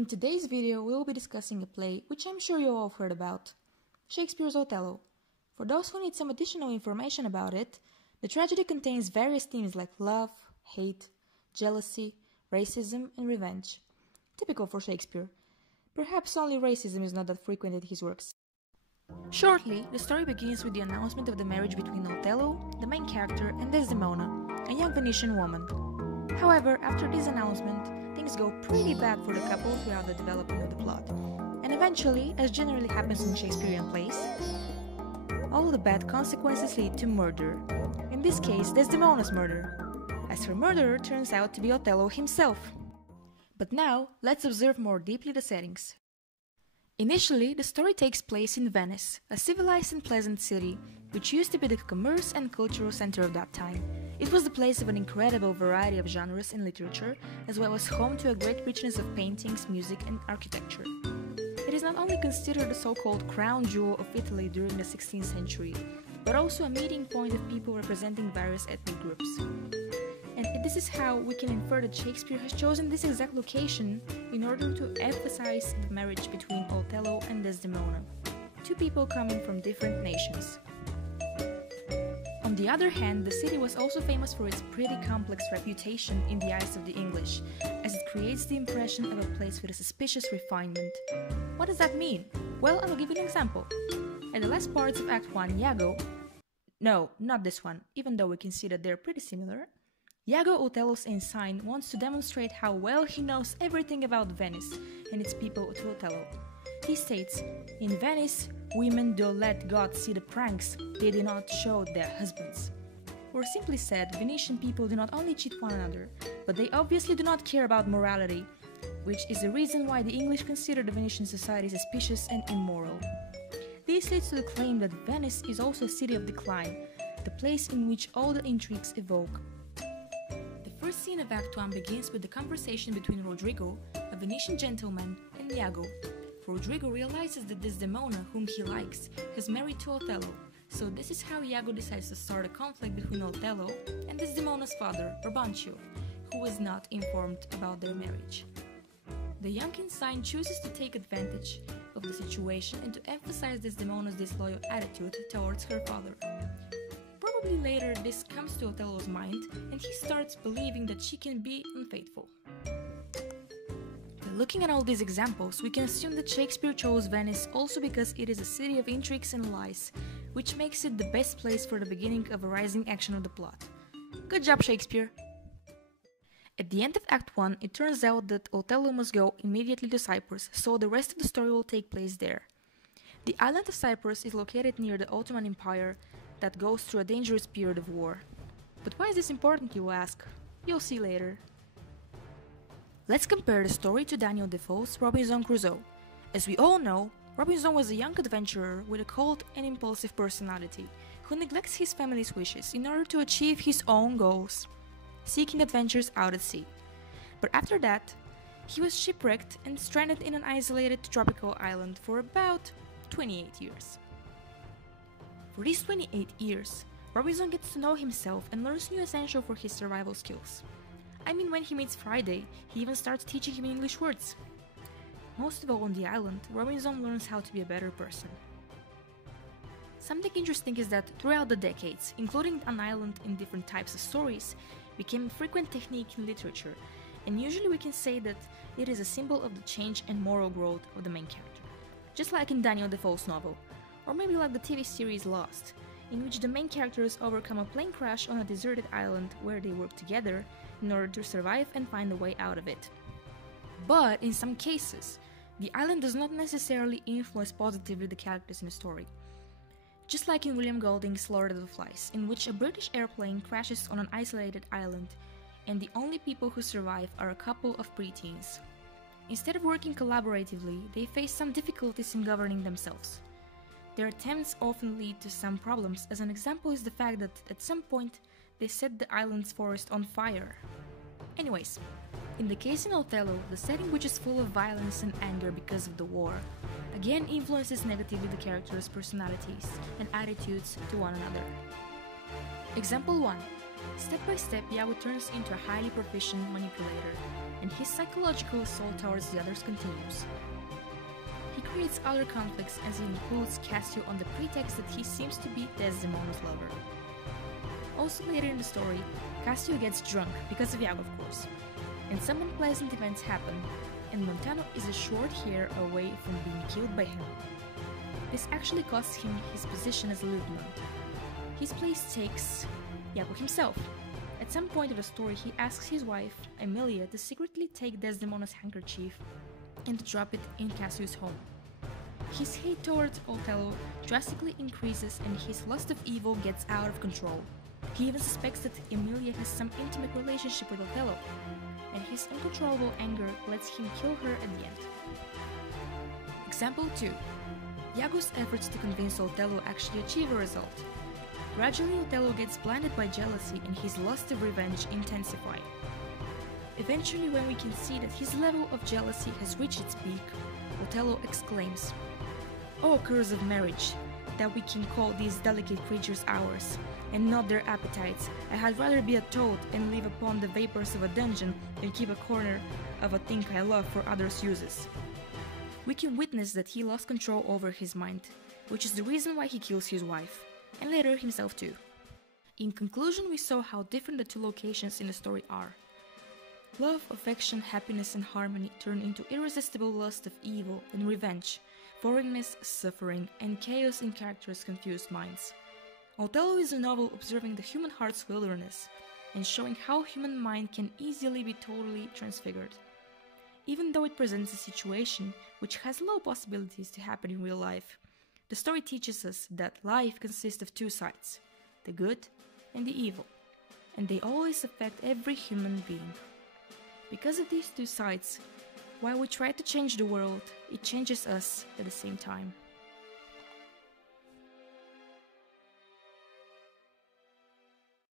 In today's video, we will be discussing a play which I'm sure you all have heard about, Shakespeare's Othello. For those who need some additional information about it, the tragedy contains various themes like love, hate, jealousy, racism, and revenge. Typical for Shakespeare. Perhaps only racism is not that frequent in his works. Shortly, the story begins with the announcement of the marriage between Othello, the main character, and Desdemona, a young Venetian woman. However, after this announcement, things go pretty bad for the couple throughout the development of the plot. And eventually, as generally happens in Shakespearean plays, all the bad consequences lead to murder. In this case, Desdemona's murder, as her murderer turns out to be Othello himself. But now, let's observe more deeply the settings. Initially, the story takes place in Venice, a civilized and pleasant city, which used to be the commerce and cultural center of that time. It was the place of an incredible variety of genres in literature, as well as home to a great richness of paintings, music, and architecture. It is not only considered the so-called crown jewel of Italy during the 16th century, but also a meeting point of people representing various ethnic groups. And this is how we can infer that Shakespeare has chosen this exact location in order to emphasize the marriage between Othello and Desdemona, two people coming from different nations. On the other hand, the city was also famous for its pretty complex reputation in the eyes of the English, as it creates the impression of a place with a suspicious refinement. What does that mean? Well, I'll give you an example. At the last parts of Act 1, Iago... No, not this one, even though we can see that they're pretty similar. Iago, Othello's ensign, wants to demonstrate how well he knows everything about Venice and its people to Othello. He states, "In Venice, women do let God see the pranks they do not show their husbands." Or simply said, Venetian people do not only cheat one another, but they obviously do not care about morality, which is the reason why the English consider the Venetian society suspicious and immoral. This leads to the claim that Venice is also a city of decline, the place in which all the intrigues evoke. The first scene of Act 1 begins with the conversation between Rodrigo, a Venetian gentleman, and Iago. Rodrigo realizes that Desdemona, whom he likes, has married to Othello, so this is how Iago decides to start a conflict between Othello and Desdemona's father, Brabantio, who is not informed about their marriage. The young ensign chooses to take advantage of the situation and to emphasize Desdemona's disloyal attitude towards her father. Probably later this comes to Othello's mind and he starts believing that she can be unfaithful. Looking at all these examples, we can assume that Shakespeare chose Venice also because it is a city of intrigues and lies, which makes it the best place for the beginning of a rising action of the plot. Good job, Shakespeare! At the end of Act 1, it turns out that Othello must go immediately to Cyprus, so the rest of the story will take place there. The island of Cyprus is located near the Ottoman Empire that goes through a dangerous period of war. But why is this important, you ask? You'll see later. Let's compare the story to Daniel Defoe's Robinson Crusoe. As we all know, Robinson was a young adventurer with a cold and impulsive personality who neglects his family's wishes in order to achieve his own goals, seeking adventures out at sea. But after that, he was shipwrecked and stranded in an isolated tropical island for about 28 years. For these 28 years, Robinson gets to know himself and learns new essentials for his survival skills. I mean, when he meets Friday, he even starts teaching him English words. Most of all on the island, Robinson learns how to be a better person. Something interesting is that throughout the decades, including an island in different types of stories became a frequent technique in literature, and usually we can say that it is a symbol of the change and moral growth of the main character. Just like in Daniel Defoe's novel, or maybe like the TV series Lost, in which the main characters overcome a plane crash on a deserted island where they work together in order to survive and find a way out of it. But in some cases, the island does not necessarily influence positively the characters in the story. Just like in William Golding's Lord of the Flies, in which a British airplane crashes on an isolated island and the only people who survive are a couple of preteens. Instead of working collaboratively, they face some difficulties in governing themselves. Their attempts often lead to some problems. As an example is the fact that at some point they set the island's forest on fire. Anyways, in the case in Othello, the setting, which is full of violence and anger because of the war, again influences negatively the characters' personalities and attitudes to one another. Example 1. Step by step, Iago turns into a highly proficient manipulator, and his psychological assault towards the others continues. He creates other conflicts as he includes Cassio on the pretext that he seems to be Desdemona's lover. Also later in the story, Cassio gets drunk, because of Iago of course, and some unpleasant events happen, and Montano is a short hair away from being killed by him. This actually costs him his position as a lieutenant. His place takes Iago himself. At some point of the story, he asks his wife, Emilia, to secretly take Desdemona's handkerchief and to drop it in Cassio's home. His hate towards Othello drastically increases and his lust of evil gets out of control. He even suspects that Emilia has some intimate relationship with Othello, and his uncontrollable anger lets him kill her at the end. Example 2. Iago's efforts to convince Othello actually achieve a result. Gradually, Othello gets blinded by jealousy and his lust of revenge intensifies. Eventually, when we can see that his level of jealousy has reached its peak, Othello exclaims, "O curse of marriage, that we can call these delicate creatures ours, and not their appetites. I had rather be a toad and live upon the vapors of a dungeon than keep a corner of a thing I love for others' uses." We can witness that he lost control over his mind, which is the reason why he kills his wife, and later himself too. In conclusion, we saw how different the two locations in the story are. Love, affection, happiness and harmony turn into irresistible lust of evil and revenge, foreignness, suffering, and chaos in characters' confused minds. Othello is a novel observing the human heart's wilderness and showing how human mind can easily be totally transfigured. Even though it presents a situation which has low possibilities to happen in real life, the story teaches us that life consists of two sides, the good and the evil, and they always affect every human being. Because of these two sides, while we try to change the world, it changes us at the same time.